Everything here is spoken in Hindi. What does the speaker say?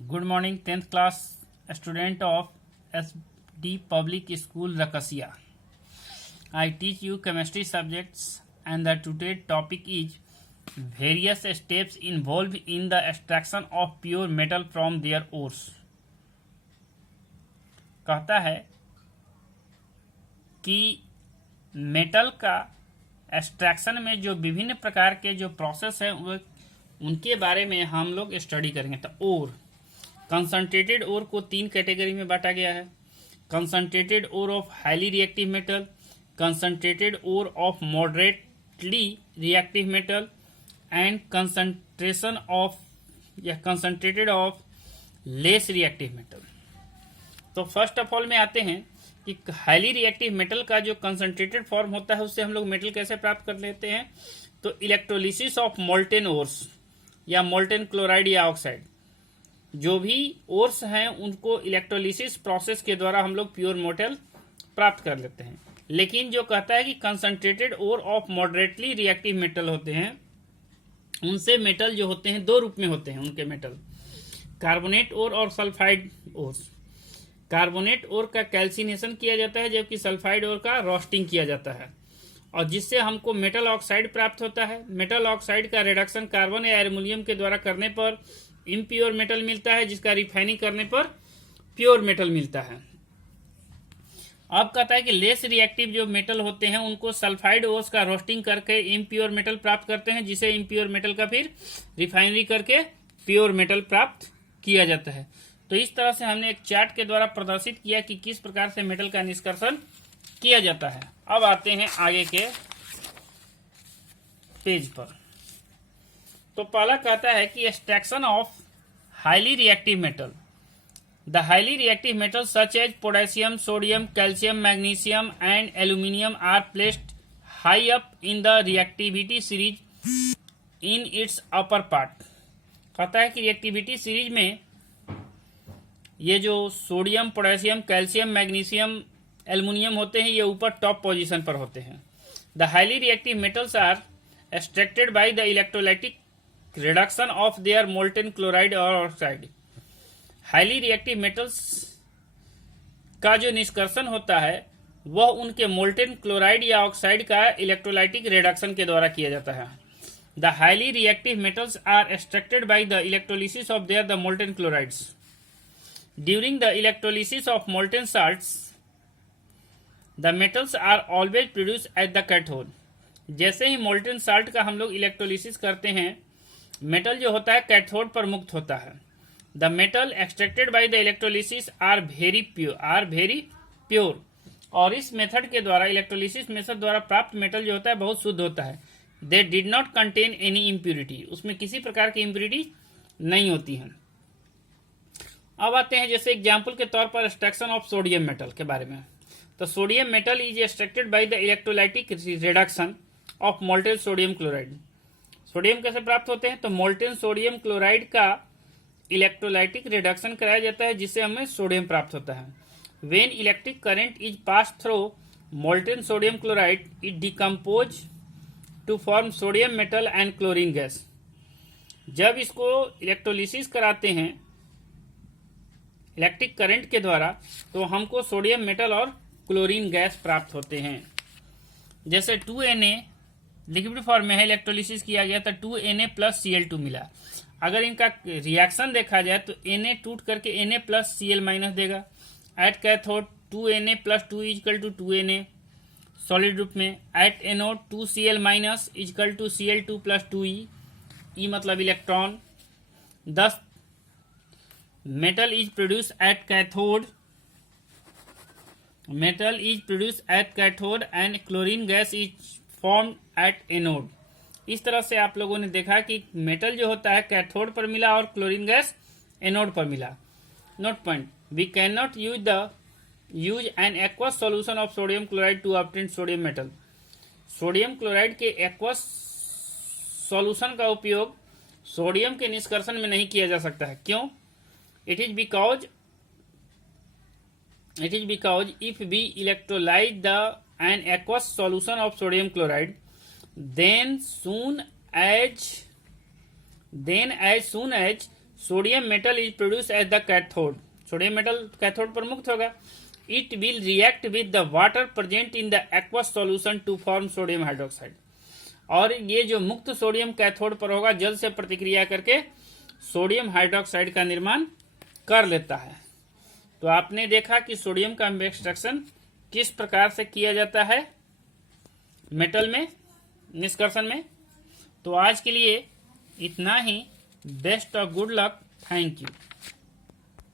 Good morning, 10th class student of SD Public School Rakasiya. I teach you chemistry subjects and the today topic is various steps involved in the extraction of pure metal from their ores. कहता है कि मेटल का एक्सट्रैक्शन में जो विभिन्न प्रकार के जो प्रोसेस हैं उनके बारे में हम लोग स्टडी करेंगे। तो ओर कंसंट्रेटेड ओर को 3 कैटेगरी में बांटा गया है। Concentrated ore of highly reactive metal, concentrated ore of moderately reactive metal and concentration of या concentrated of less reactive metal. तो फर्स्ट ऑफ ऑल में आते हैं कि हाईली रिएक्टिव मेटल का जो कंसंट्रेटेड फॉर्म होता है उससे हम लोग मेटल कैसे प्राप्त कर लेते हैं। तो इलेक्ट्रोलिसिस ऑफ मोल्टेन ओर्स या मोल्टेन क्लोराइड या ऑक्साइड, जो भी ओर्स हैं उनको इलेक्ट्रोलिसिस प्रोसेस के द्वारा हम लोग प्योर मेटल प्राप्त कर लेते हैं। लेकिन जो कहता है कि concentrated ore of moderately reactive metal होते हैं, उनसे मेटल जो होते हैं 2 रूप में होते हैं उनके मेटल, कार्बोनेट ओर और सल्फाइड ओर्स। कार्बोनेट ओर का कैल्सिनेशन किया जाता है जबकि सल्फाइड ओर का रोस्टिंग किया जाता है और जिससे हमको मेटल ऑक्साइड प्राप्त होता है। मेटल ऑक्साइड का रिडक्शन कार्बन या एल्युमिनियम के द्वारा करने पर इम्प्योर मेटल मिलता है, जिसका रिफाइनिंग करने पर प्योर मेटल मिलता है। अब कहता है कि लेस रिएक्टिव जो मेटल होते हैं उनको सल्फाइड ओर्स का रोस्टिंग करके इम्प्योर मेटल प्राप्त करते हैं, जिसे इम्प्योर मेटल का फिर रिफाइनरी करके प्योर मेटल प्राप्त किया जाता है। तो इस तरह से हमने एक चार्ट के द्वारा प्रदर्शित किया कि किस प्रकार से मेटल का निष्कर्षण किया जाता है। अब आते हैं आगे के पेज पर। तो पहला कहता है कि extraction of highly reactive metal. The highly reactive metal such as potassium, sodium, calcium, magnesium and aluminium are placed high up in the reactivity series in its upper part. कहता है कि रिएक्टिविटी सीरीज में ये जो sodium, potassium, calcium, magnesium, aluminium होते हैं ये ऊपर टॉप पोजीशन पर होते हैं। The highly reactive metals are extracted by the electrolytic reduction of their molten chloride और ऑक्साइड। हाईली रिएक्टिव मेटल्स का जो निष्कर्षण होता है वह उनके मोल्टेन क्लोराइड या ऑक्साइड का इलेक्ट्रोलाइटिक रिडक्शन के द्वारा किया जाता है। The highly reactive metals are extracted by the electrolysis of their the molten chlorides. During the electrolysis of molten salts, the metals are always produced at the cathode. जैसे ही मोल्टेन साल्ट का हम लोग इलेक्ट्रोलिसिस करते हैं, मेटल जो होता है कैथोड पर मुक्त होता है। The metal extracted by the electrolysis are very pure. और इस मेथड के द्वारा, इलेक्ट्रोलिसिस मेथड द्वारा प्राप्त मेटल जो होता है बहुत शुद्ध होता है। They did not contain any impurity, उसमें किसी प्रकार की इम्प्यूरिटी नहीं होती है। अब आते हैं जैसे एग्जाम्पल के तौर पर एक्सट्रैक्शन ऑफ सोडियम मेटल के बारे में। तो sodium metal is extracted by the electrolytic reduction of molten sodium chloride. Sodium कैसे प्राप्त होते हैं? तो मोल्टेन सोडियम क्लोराइड का इलेक्ट्रोलाइटिक रिडक्शन कराया जाता है जिससे हमें सोडियम प्राप्त होता है। When electric current is pass through molten sodium chloride it decompose to form sodium metal and chlorine gas. जब इसको इलेक्ट्रोलिसिस कराते हैं इलेक्ट्रिक करंट के द्वारा तो हमको सोडियम मेटल और क्लोरीन गैस प्राप्त होते हैं। जैसे 2Na लिक्विड फॉर्म में है, इलेक्ट्रोलिसिस किया गया तो 2Na प्लस Cl2 मिला। अगर इनका रिएक्शन देखा जाए तो Na टूट करके Na प्लस Cl माइनस देगा। At cathode 2Na plus 2 equal to 2Na solid रूप में। At anode 2Cl minus equal to Cl2 plus 2E, E मतलब electron. This metal is produced at cathode and chlorine gas is formed at anode। इस तरह से आप लोगों ने देखा कि मेटल जो होता है कैथोड पर मिला और क्लोरीन गैस एनोड पर मिला। Note point, we can not use an aqueous solution of sodium chloride to obtain sodium metal. Sodium chloride के एक्वस सॉल्यूशन का उपयोग सोडियम के निष्कर्षण में नहीं किया जा सकता है। क्यों? It is because if we electrolyte an aqueous solution of sodium chloride, then as soon as sodium metal is produce as the cathode, sodium metal cathode पर मुक्त होगा। It will react with the water present in the aqueous solution to form sodium hydroxide, और ये जो मुक्त सोडियम कैथोड पर होगा जल से प्रतिक्रिया करके सोडियम हाइड्रोक्साइड का निर्माण कर लेता है। तो आपने देखा कि सोडियम का एक्सट्रैक्शन किस प्रकार से किया जाता है मेटल में, निष्कर्षण में। तो आज के लिए इतना ही। Best of good luck. Thank you.